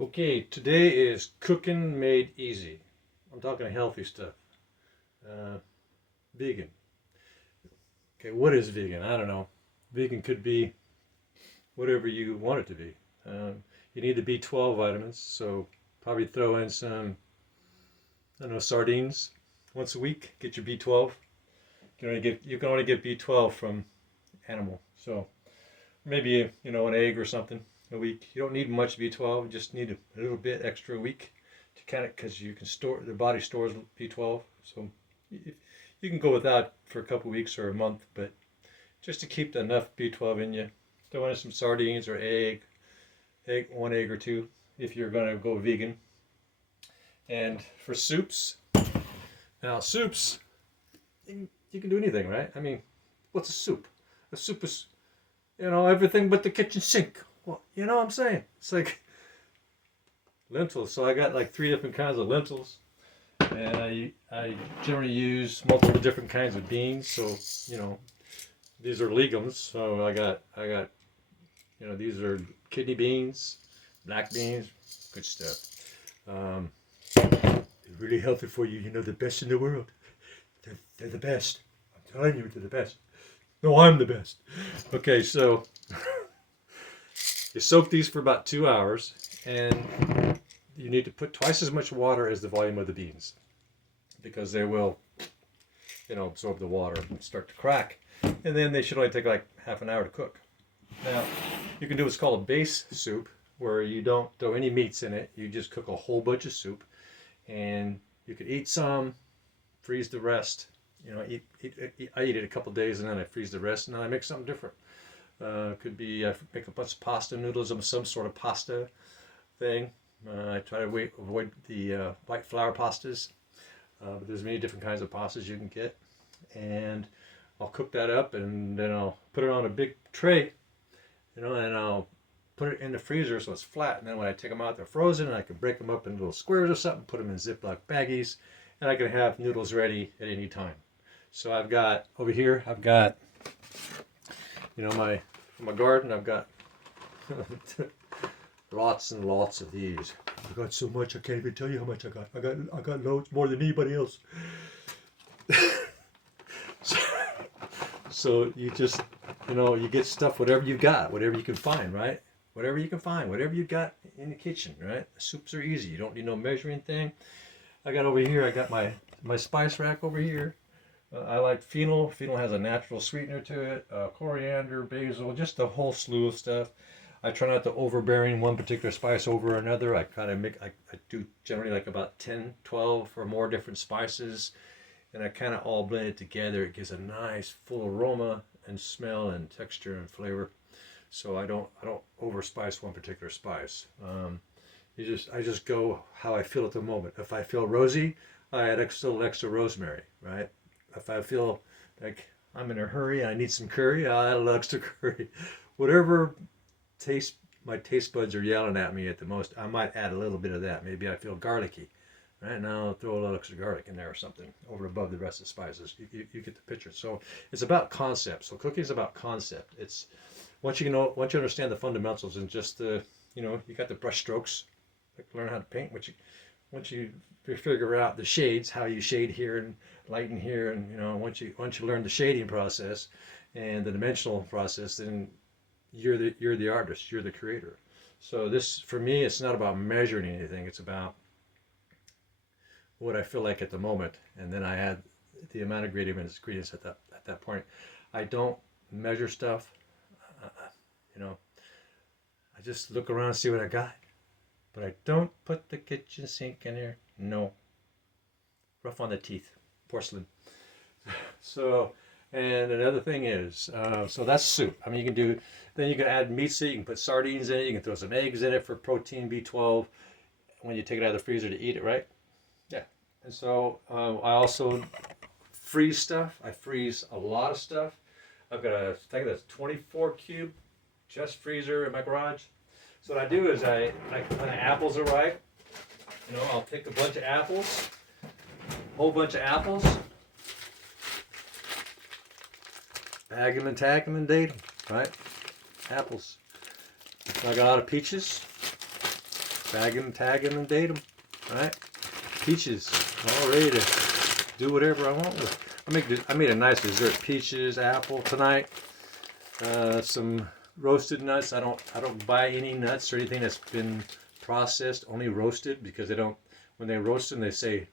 Okay, today is cooking made easy. I'm talking healthy stuff. Uh, Vegan. Okay, what is vegan? I don't know. Vegan could be whatever you want it to be. You need the B12 vitamins, so probably throw in some, I don't know, sardines once a week. Get your B12. You can only get B12 from animal, so maybe an egg or something a week. You don't need much B12. You just need a little bit extra a week to kind of because you can store the body stores B12. So you can go without for a couple weeks or a month, but just to keep enough B12 in you, throw in some sardines or one egg or two if you're gonna go vegan. And for soups, now soups you can do anything, right? I mean, what's a soup? A soup is everything but the kitchen sink. Well, you know what I'm saying? It's like lentils. So I got like three different kinds of lentils, and I generally use multiple different kinds of beans. So these are legumes. So I got these are kidney beans, black beans, good stuff. Um, they're really healthy for you. The best in the world. They're the best. I'm telling you, they're the best. No, I'm the best. Okay, so you soak these for about 2 hours, and you need to put twice as much water as the volume of the beans because they will, absorb the water and start to crack. And then they should only take like half an hour to cook. Now, you can do what's called a base soup, where you don't throw any meats in it. You just cook a whole bunch of soup, and you could eat some, freeze the rest. I eat it a couple days, and then I freeze the rest, and then I make something different. Could be I make a bunch of pasta noodles of some sort of pasta thing. I try to avoid the white flour pastas, but there's many different kinds of pastas you can get, and I'll cook that up, and then I'll put it on a big tray, and I'll put it in the freezer so it's flat. And then when I take them out, they're frozen, and I can break them up into little squares or something, put them in Ziploc baggies, and I can have noodles ready at any time. So I've got over here, I've got my garden. I've got lots and lots of these. I got so much I can't even tell you how much I got. I got loads more than anybody else. so, so you just you get stuff whatever you got, whatever you can find, right? Whatever you can find, whatever you got in the kitchen, right? The soups are easy. You don't need no measuring thing. I got over here. I got my spice rack over here. I like fennel. Fennel has a natural sweetener to it. Coriander, basil, just a whole slew of stuff. I try not to overbearing one particular spice over another. I kind of I do generally like about 10, 12 or more different spices, and I kind of all blend it together. It gives a nice full aroma and smell and texture and flavor. So I don't overspice one particular spice. I just go how I feel at the moment. If I feel rosy, I add extra rosemary, right? If I feel like I'm in a hurry and I need some curry, I'll add a little extra curry. Whatever taste my taste buds are yelling at me at the most, I might add a little bit of that. Maybe I feel garlicky. Right now, I'll throw a little extra garlic in there or something over above the rest of the spices. You get the picture. So it's about concept. So cooking is about concept. It's once you understand the fundamentals and just you got the brush strokes, like learn how to paint. Once you figure out the shades, how you shade here and lighten here, and once you learn the shading process and the dimensional process, then you're the artist, you're the creator. So this for me, it's not about measuring anything. It's about what I feel like at the moment, and then I add the amount of ingredients at that point. I don't measure stuff. Uh, you know, I just look around and see what I got, but I don't put the kitchen sink in there. No, rough on the teeth, porcelain. So, and another thing is, so that's soup. I mean, then you can add meats to it. You can put sardines in it. You can throw some eggs in it for protein, B12. When you take it out of the freezer to eat it, right? Yeah. And so I also freeze stuff. I freeze a lot of stuff. I've got I think that's 24 cube chest freezer in my garage. So what I do is when the apples are ripe, I'll take a bunch of apples, whole bunch of apples, bag them and tag them and date them, right? Apples. I got a lot of peaches. bag them, tag them, and date them. Right? Peaches, all ready to do whatever I want with. I made a nice dessert. Peaches, apple tonight. Some roasted nuts. I don't buy any nuts or anything that's been processed. Only roasted, because they don't. When they roast them, they'll say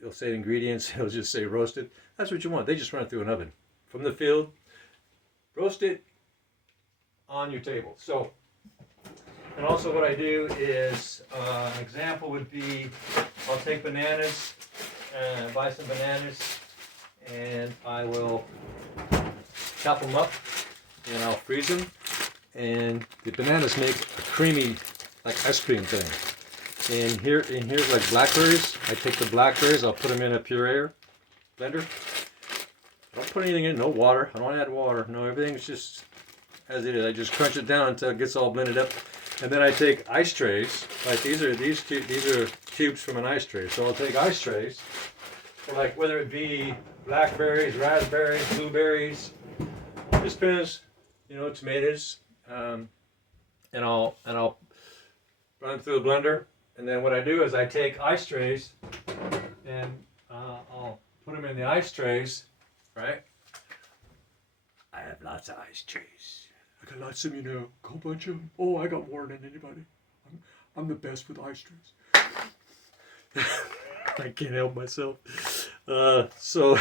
the ingredients. It'll just say roasted. That's what you want. They just run it through an oven from the field. Roast it on your table. So, and also what I do is, an example would be, I'll take bananas, buy some bananas, and I will chop them up, and I'll freeze them. And the bananas make a creamy, like ice cream thing. And here's like blackberries. I take the blackberries, I'll put them in a puree blender. I don't put anything in, no water. I don't add water. No, everything's just as it is. I just crunch it down until it gets all blended up. And then I take ice trays. Like these are cubes from an ice tray. So I'll take ice trays, for like whether it be blackberries, raspberries, blueberries, just depends, tomatoes, and I'll run them through the blender. And then what I do is I take ice trays and I'll put them in the ice trays, right? I have lots of ice trays. I got lots of them, a whole bunch of them. Oh, I got more than anybody. I'm the best with ice trays. I can't help myself. So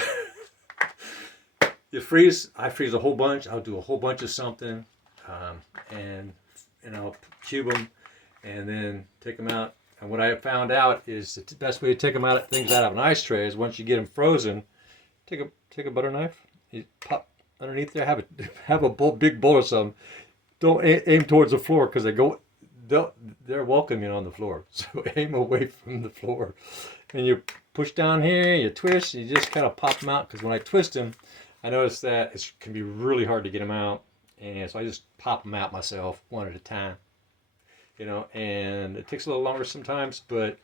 I freeze a whole bunch. I'll do a whole bunch of something, and I'll cube them, and then take them out. And what I found out is the best way to take them things out of an ice tray is once you get them frozen, take a butter knife, you pop underneath there, have a big bowl or something. Don't aim towards the floor, because they're welcoming on the floor. So aim away from the floor, and you push down here, you twist, you just kind of pop them out. Because when I twist them, I noticed that it can be really hard to get them out, and so I just pop them out myself one at a time. And it takes a little longer sometimes, but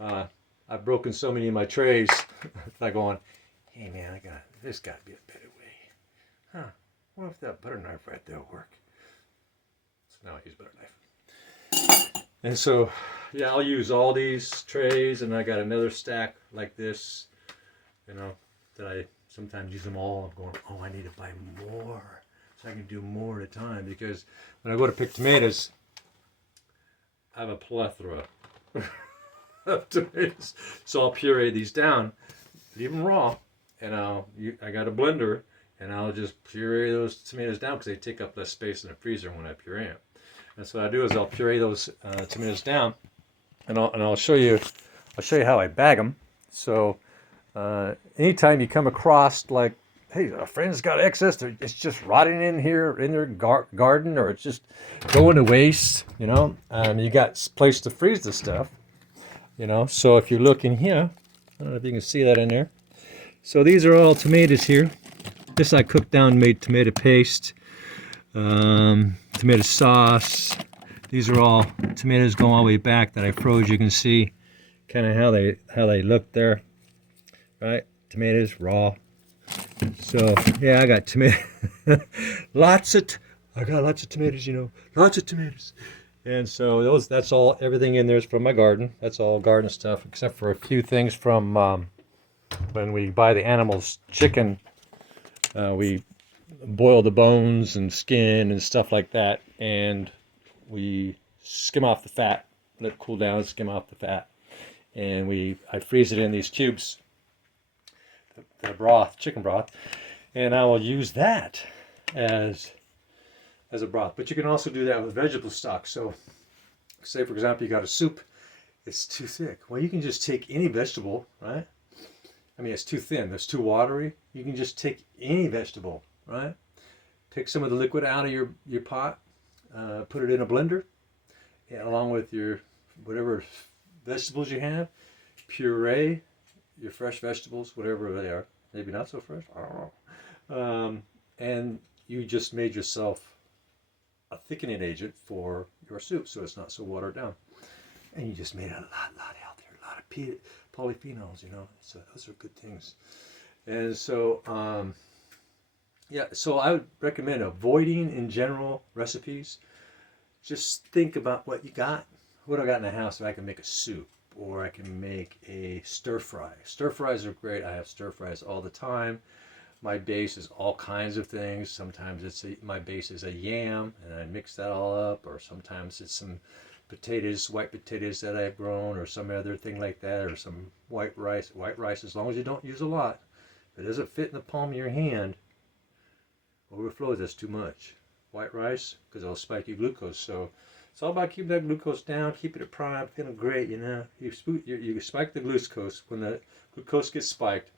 I've broken so many of my trays. Like going, hey man, there's got to be a better way. Huh? What if that butter knife right there will work? So now I use butter knife. And so, yeah, I'll use all these trays, and I got another stack like this, that I sometimes use them all. I'm going, oh, I need to buy more so I can do more at a time, because when I go to pick tomatoes, I have a plethora of tomatoes. So I'll puree these down, leave them raw, and I got a blender, and I'll just puree those tomatoes down, because they take up less space in the freezer when I puree them. And so what I do is I'll puree those tomatoes down, and I'll show you how I bag them. So anytime you come across, like, hey, a friend's got excess, it's just rotting in here in their garden, or it's just going to waste, and you got place to freeze the stuff, So if you look in here, I don't know if you can see that in there. So these are all tomatoes here. This I cooked down, made tomato paste, tomato sauce. These are all tomatoes going all the way back that I froze. You can see kind of how they look there, right? Tomatoes raw. So yeah, I got tomato, I got lots of tomatoes, lots of tomatoes. And so that's all, everything in there is from my garden. That's all garden stuff, except for a few things from when we buy the animals chicken. We boil the bones and skin and stuff like that, and we skim off the fat, let it cool down, skim off the fat, and I freeze it in these cubes, the broth, chicken broth, and I will use that as a broth. But you can also do that with vegetable stock. So say, for example, you got a soup, it's too thick. Well, you can just take any vegetable, right? I mean, it's too thin, it's too watery. You can just take any vegetable, right? Take some of the liquid out of your pot, put it in a blender, along with your whatever vegetables you have, puree your fresh vegetables, whatever they are, maybe not so fresh, I don't know. And you just made yourself a thickening agent for your soup, so it's not so watered down. And you just made it a lot healthier, a lot of polyphenols, so those are good things. And so, so I would recommend avoiding, in general, recipes. Just think about what you got, what I got in the house, I can make a soup or I can make a stir fry. Stir fries are great. I have stir fries all the time. My base is all kinds of things. Sometimes my base is a yam and I mix that all up, or sometimes it's some potatoes, white potatoes that I've grown, or some other thing like that, or some white rice. White rice, as long as you don't use a lot. If it doesn't fit in the palm of your hand, overflows, that's too much. White rice, because it'll spike your glucose. So it's all about keeping that glucose down, keeping it primed, feeling great, You spike the glucose. When the glucose gets spiked,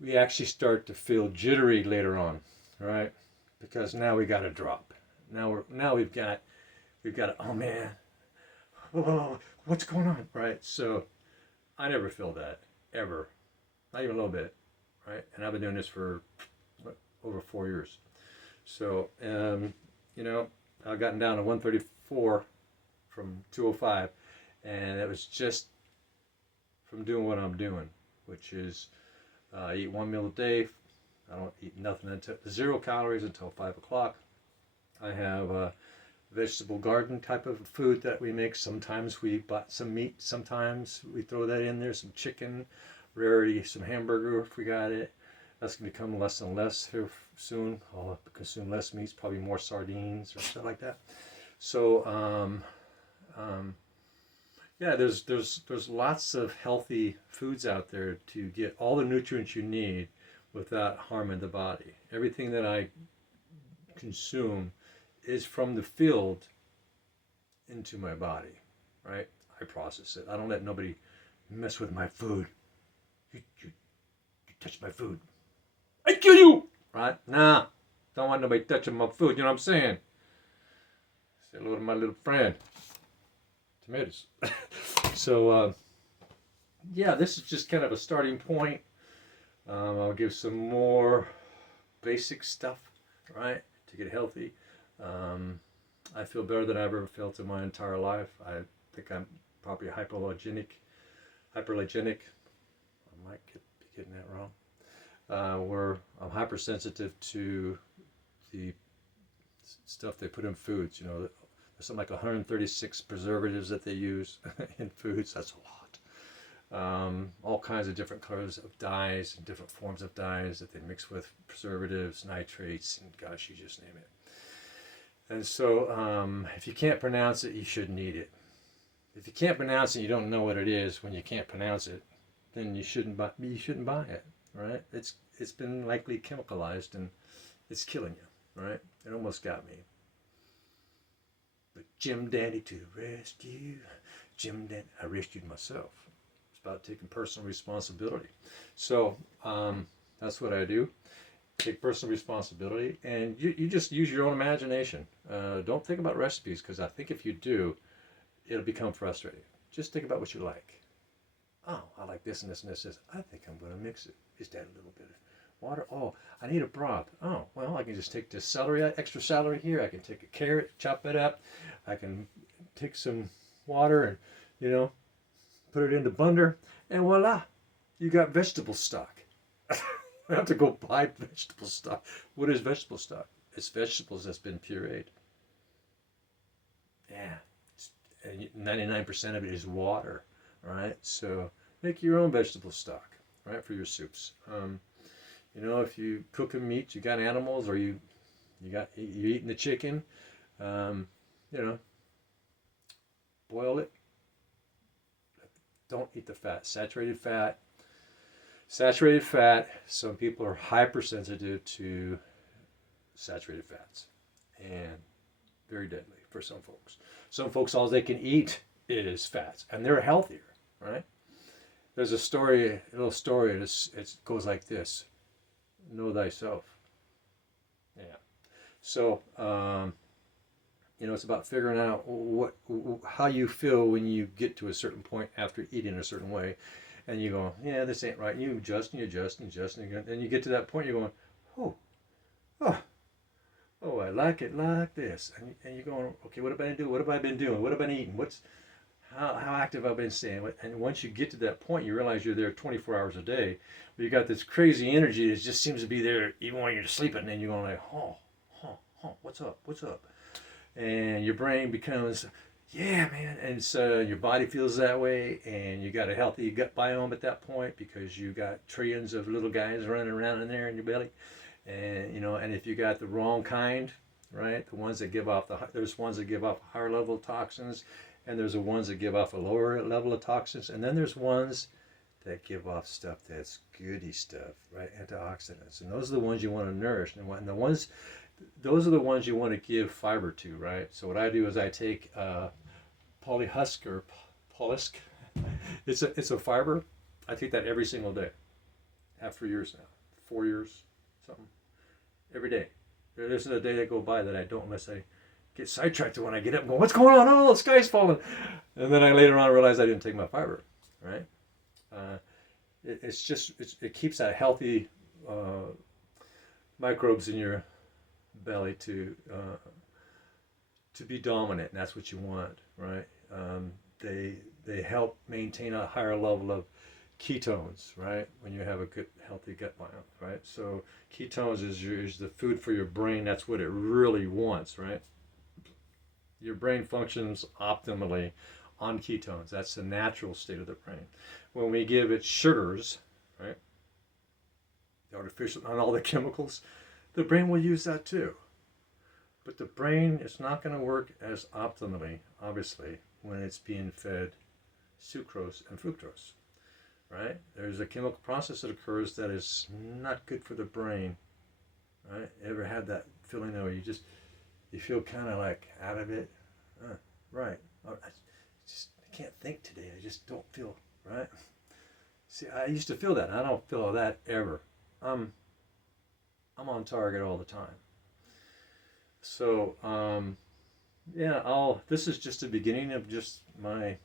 we actually start to feel jittery later on, right? Because now we got a drop. Now we've got, oh man, whoa, what's going on, right? So I never feel that, ever. Not even a little bit, right? And I've been doing this for over 4 years. So, I've gotten down to 134 from 205, and it was just from doing what I'm doing, which is I eat one meal a day. I don't eat nothing until 0 calories until 5 o'clock. I have a vegetable garden type of food that we make. Sometimes we buy some meat. Sometimes we throw that in there, some chicken, rarity, some hamburger if we got it. That's going to become less and less here soon. I'll consume less meats, probably more sardines or stuff like that. So, yeah, there's lots of healthy foods out there to get all the nutrients you need without harming the body. Everything that I consume is from the field into my body, right? I process it. I don't let nobody mess with my food. You touch my food, I kill you, right? Nah, don't want nobody touching my food. You know what I'm saying? Say hello to my little friend. Tomatoes. So, yeah, this is just kind of a starting point. I'll give some more basic stuff, right, to get healthy. I feel better than I've ever felt in my entire life. I think I'm probably hyperlogenic. I might be getting that wrong. Where I'm hypersensitive to the stuff they put in foods. There's something like 136 preservatives that they use in foods. That's a lot. All kinds of different colors of dyes and different forms of dyes that they mix with preservatives, nitrates, and gosh, you just name it. And so if you can't pronounce it, you shouldn't eat it. If you can't pronounce it, you don't know what it is when you can't pronounce it, then you shouldn't buy it, right? It's been likely chemicalized and it's killing you, right? It almost got me. But Jim Daddy to the rescue. Jim Daddy, I rescued myself. It's about taking personal responsibility. So that's what I do. Take personal responsibility, and you just use your own imagination. Don't think about recipes, because I think if you do, it'll become frustrating. Just think about what you like. Oh, I like this and this and this. I think I'm going to mix it. Just add a little bit of water. Oh, I need a broth. Oh, well, I can just take this celery, extra celery here. I can take a carrot, chop it up. I can take some water and, put it in the blender, and voila, you got vegetable stock. I have to go buy vegetable stock. What is vegetable stock? It's vegetables that's been pureed. Yeah, and 99% of it is water, right? So make your own vegetable stock, right, for your soups. If you cooking meat, you got animals, or you're eating the chicken, boil it. Don't eat the fat. Saturated fat, some people are hypersensitive to saturated fats, and very deadly for some folks. Some folks, all they can eat is fats, and they're healthier, right? There's a little story, it goes like this: know thyself. Yeah. So, it's about figuring out how you feel when you get to a certain point after eating a certain way. And you go, yeah, this ain't right. And you adjust, and you get to that point, you're going, oh, I like it like this. And you're going, okay, what have I been doing? What have I been doing? What have I been eating? How active have I been staying? And once you get to that point, you realize you're there 24 hours a day. But you got this crazy energy that just seems to be there even when you're sleeping. And you're going like, what's up? And your brain becomes, yeah, man. And so your body feels that way, and you got a healthy gut biome at that point because you got trillions of little guys running around in there in your belly. And and if you got the wrong kind, right, the ones that give off there's ones that give off higher level toxins, and there's the ones that give off a lower level of toxins, and then there's ones that give off stuff that's goody stuff, right, antioxidants, and those are the ones you want to nourish, and the ones those are the ones you want to give fiber to, right? So what I do is I take polyhusk or polysk. It's a fiber. I take that every single day. I have 3 years now, 4 years, something. Every day. There isn't a day that go by that I don't unless I get sidetracked when I get up and go, what's going on? Oh, the sky's falling. And then I later on realize I didn't take my fiber, right? It keeps that healthy microbes in your belly to be dominant, and that's what you want, right? They help maintain a higher level of ketones, right? When you have a good healthy gut biome, right? So ketones is the food for your brain. That's what it really wants, right? Your brain functions optimally on ketones. That's the natural state of the brain. When we give it sugars, right? The artificial, not all the chemicals, the brain will use that too. But the brain is not going to work as optimally, obviously, when it's being fed sucrose and fructose, right? There's a chemical process that occurs that is not good for the brain, right? Ever had that feeling though, you feel kind of like out of it? Right. I can't think today. I just don't feel right. See, I used to feel that. I don't feel that ever. I'm on target all the time. So, yeah, this is just the beginning of just my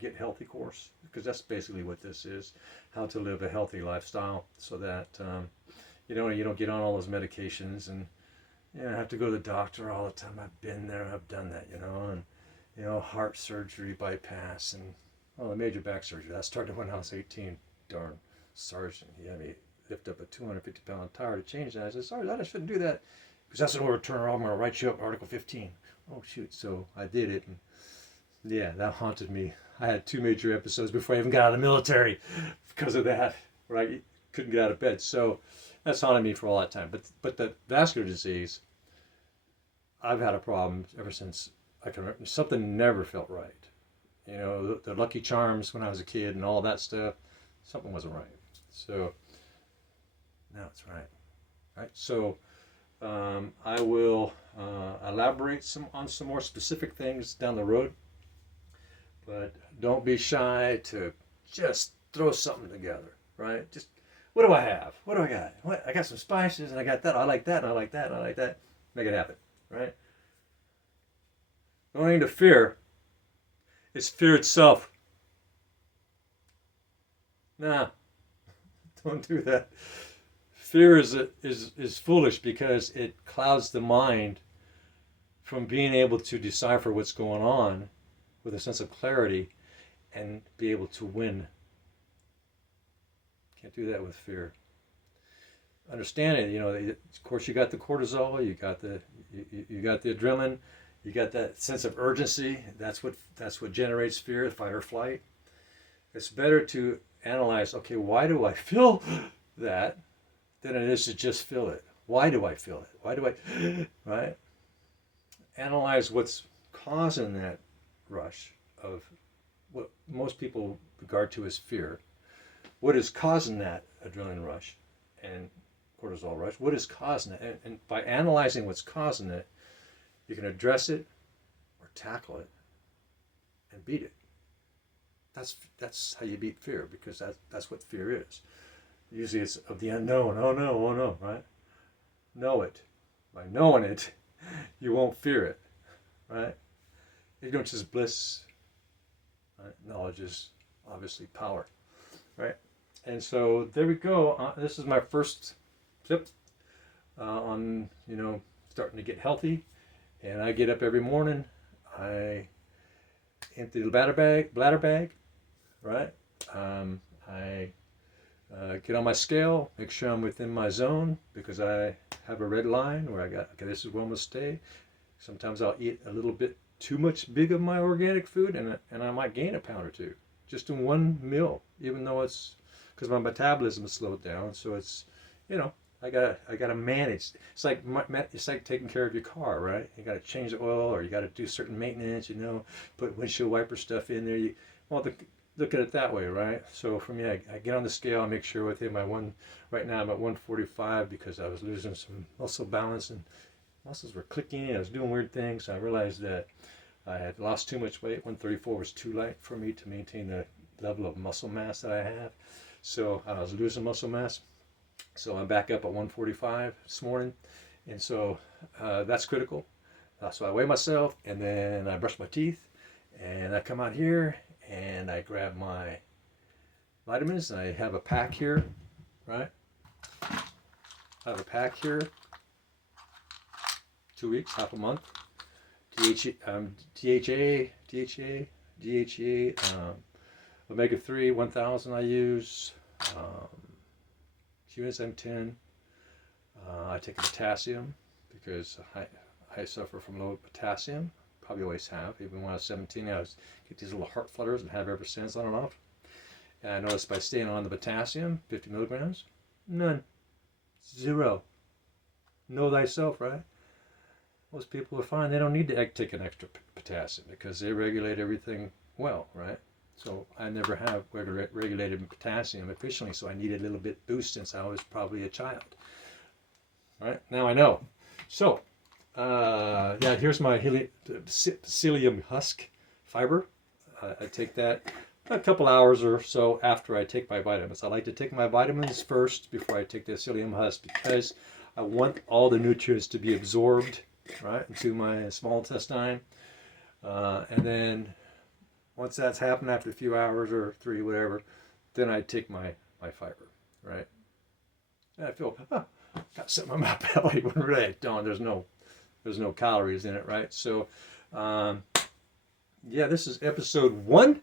Get Healthy course, because that's basically what this is: how to live a healthy lifestyle, so that you don't get on all those medications and have to go to the doctor all the time. I've been there, I've done that, and heart surgery, bypass, and the major back surgery. That started when I was 18. Darn sergeant, he had me lift up a 250-pound tire to change that. I said, sorry, I shouldn't do that, because that's an order to turn around. I'm going to write you up Article 15. Oh shoot! So I did it, and yeah, that haunted me. I had 2 major episodes before I even got out of the military because of that. Right, couldn't get out of bed. So that's haunted me for all that time. But the vascular disease, I've had a problem ever since I can remember. Something never felt right. The Lucky Charms when I was a kid and all that stuff. Something wasn't right. So now it's right. Right. So I will elaborate on some more specific things down the road. But don't be shy to just throw something together, right? Just, what do I have? What do I got? What, I got some spices, and I got that. I like that, and I like that, and I like that. Make it happen, right? Going into fear is fear itself. Nah, don't do that. Fear is foolish because it clouds the mind from being able to decipher what's going on with a sense of clarity and be able to win. Can't do that with fear. Understand it. Of course, you got the cortisol, you got the adrenaline, you got that sense of urgency. That's what generates fear, fight or flight. It's better to analyze. Okay, why do I feel that? Than it is to just feel it. Why do I feel it? Why do I, right? Analyze what's causing that rush of what most people regard to as fear. What is causing that adrenaline rush and cortisol rush? What is causing it? And by analyzing what's causing it, you can address it or tackle it and beat it. That's how you beat fear, because that's what fear is. Usually it's of the unknown. Oh no, right? Know it. By knowing it, you won't fear it, right? Ignorance is bliss. Right? Knowledge is obviously power, right? And so there we go. This is my first tip on starting to get healthy. And I get up every morning. I empty the bladder bag, right? I get on my scale, make sure I'm within my zone, because I have a red line where I got, okay, this is where I'm going to stay. Sometimes I'll eat a little bit too much big of my organic food, and I might gain a pound or two just in one meal, even though it's because my metabolism is slowed down. So it's, you know, I gotta manage. It's like taking care of your car, right? You gotta change the oil, or you gotta do certain maintenance. You know, put windshield wiper stuff in there. You well, look at it that way, right? So for me, I get on the scale. I make sure within my one. Right now I'm at 145 because I was losing some muscle balance and muscles were clicking. I was doing weird things. So I realized that I had lost too much weight. 134 was too light for me to maintain the level of muscle mass that I have. So I was losing muscle mass. So I'm back up at 145 this morning. And so that's critical. So I weigh myself and then I brush my teeth and I come out here and I grab my vitamins. I have a pack here, right? I have a pack here, 2 weeks, half a month. DHA, omega-3, 1000 I use, Coenzyme 10. I take a potassium because I suffer from low potassium. Probably always have. Even when I was 17, I was get these little heart flutters and have ever since on and off. And I noticed by staying on the potassium, 50 milligrams, none. Zero. Know thyself, right? Most people are fine. They don't need to take an extra potassium because they regulate everything well, right? So I never have regulated potassium efficiently, so I needed a little bit boost since I was probably a child. All right, now I know. So, yeah, here's my psyllium husk fiber. I take that a couple hours or so after I take my vitamins. I like to take my vitamins first before I take the psyllium husk because I want all the nutrients to be absorbed, right, into my small intestine. And then once that's happened after a few hours or 3, whatever, then I take my fiber, right? And I feel, got something on my belly when really I don't. There's no calories in it, right? So, yeah, this is episode 1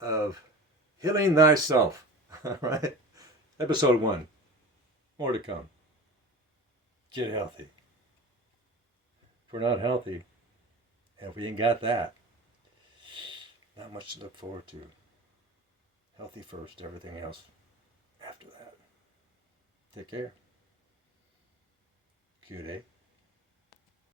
of Healing Thyself, right? Episode 1. More to come. Get healthy. If we're not healthy, and if we ain't got that, not much to look forward to. Healthy first, everything else after that. Take care. Good day.